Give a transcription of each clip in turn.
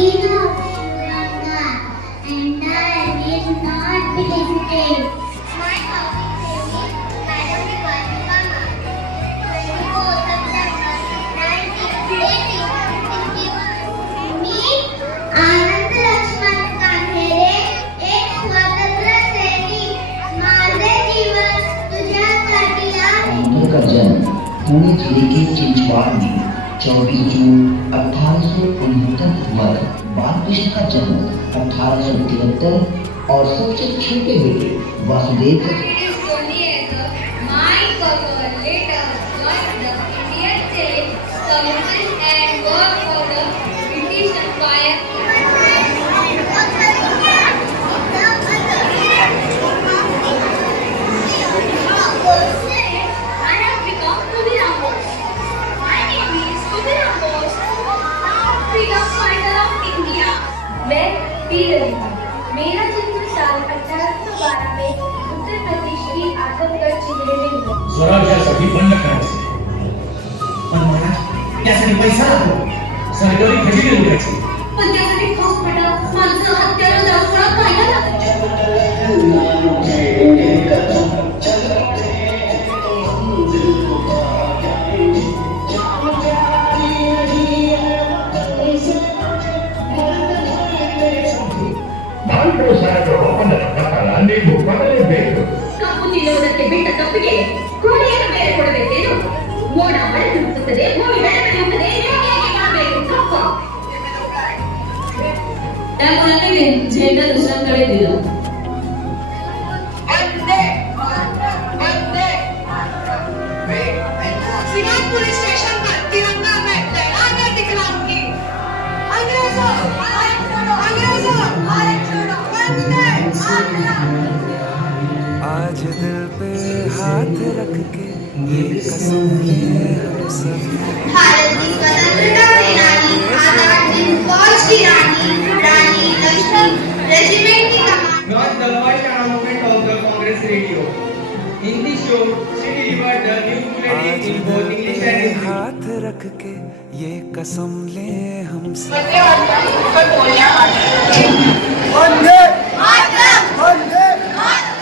enough, Sri and I will not be defeated. My hobby is Madam Vivani Mama. 24 September 1981. मी आनंद लक्ष्मण कान्हेरे, एक स्वातंत्र्य सैनिक. माझे जीवन तुझ्यासाठी आहे. का जन्म पुणे जिले के चिंचवाड़ में 24 जून 1869 हुआ था। बालकृष्ण का जन्म 1873 और सबसे छोटे बेटे वासुदेव का मेरा जन्म साल 1812 में उत्तर प्रदेश की आजमगढ़ जिले में हुआ। स्वराज्यासाठी बंद करायचे, पण महाराज त्यासाठी पैसा लागतो, सरकारी खजिने उघडायचे, पण त्यासाठी फौजफाटा, माणसं, हत्यारं, दरोडा पाहायला लागायचे. ಕಪ್ಪು ತಿನ್ನುವುದಕ್ಕೆ ಬಿಟ್ಟ ತಪ್ಪಿಗೆ ಕೂಲಿಯನ್ನು ಬೇರೆ ಕೊಡಬೇಕೇನು? ಮೋಡ ಮಳೆ ಸುರಿಸುತ್ತದೆ, ಭೂಮಿ ಬೆಳೆ ಬೆಳೆಯುತ್ತದೆ, ನಿಮಗೆ ಹೇಗೆ ಮಾಡಬೇಕು? ತಪ್ಪು. त्यामुळे झेंडा दुसऱ्यांकडे दिला. सिवान पुलिस स्टेशन पर तिरंगा में लहराकर दिखलाऊंगी। अंग्रेजों भारत छोड़ो, वंदे मातरम। आज दिल पे हाथ रख के ये कसम ले हम सब। भारत की स्वतंत्रता सेनानी, आजाद हिंद फौज की रानी लक्ष्मण रेजिमेंट की कमान. Not the first announcement of the Congress radio. In this show, she delivered the news bulletin in both English and Hindi. हाथ रख के ये कसम ले हम सब। वंदे मातरम, वंदे मातरम।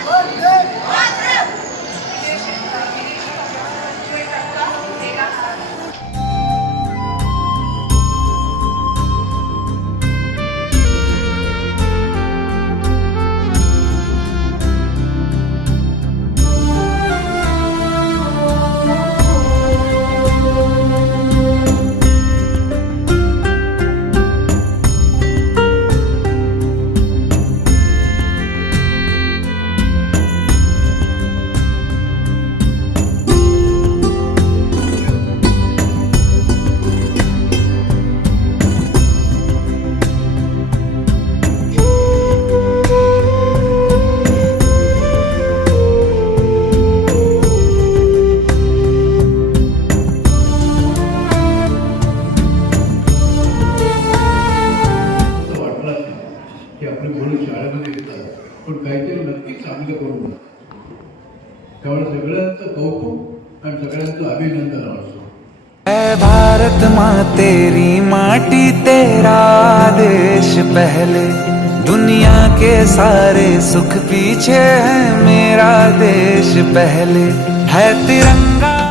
शाळेमध्ये येतात, पण काहीतरी नक्की चांगलं करून त्यामुळे सगळ्यांचं कौतुक आणि सगळ्यांचं अभिनंदन असतो. भारत माँ तेरी माटी तेरा देश पहले, दुनिया के सारे सुख पीछे है मेरा देश पहले, है तिरंगा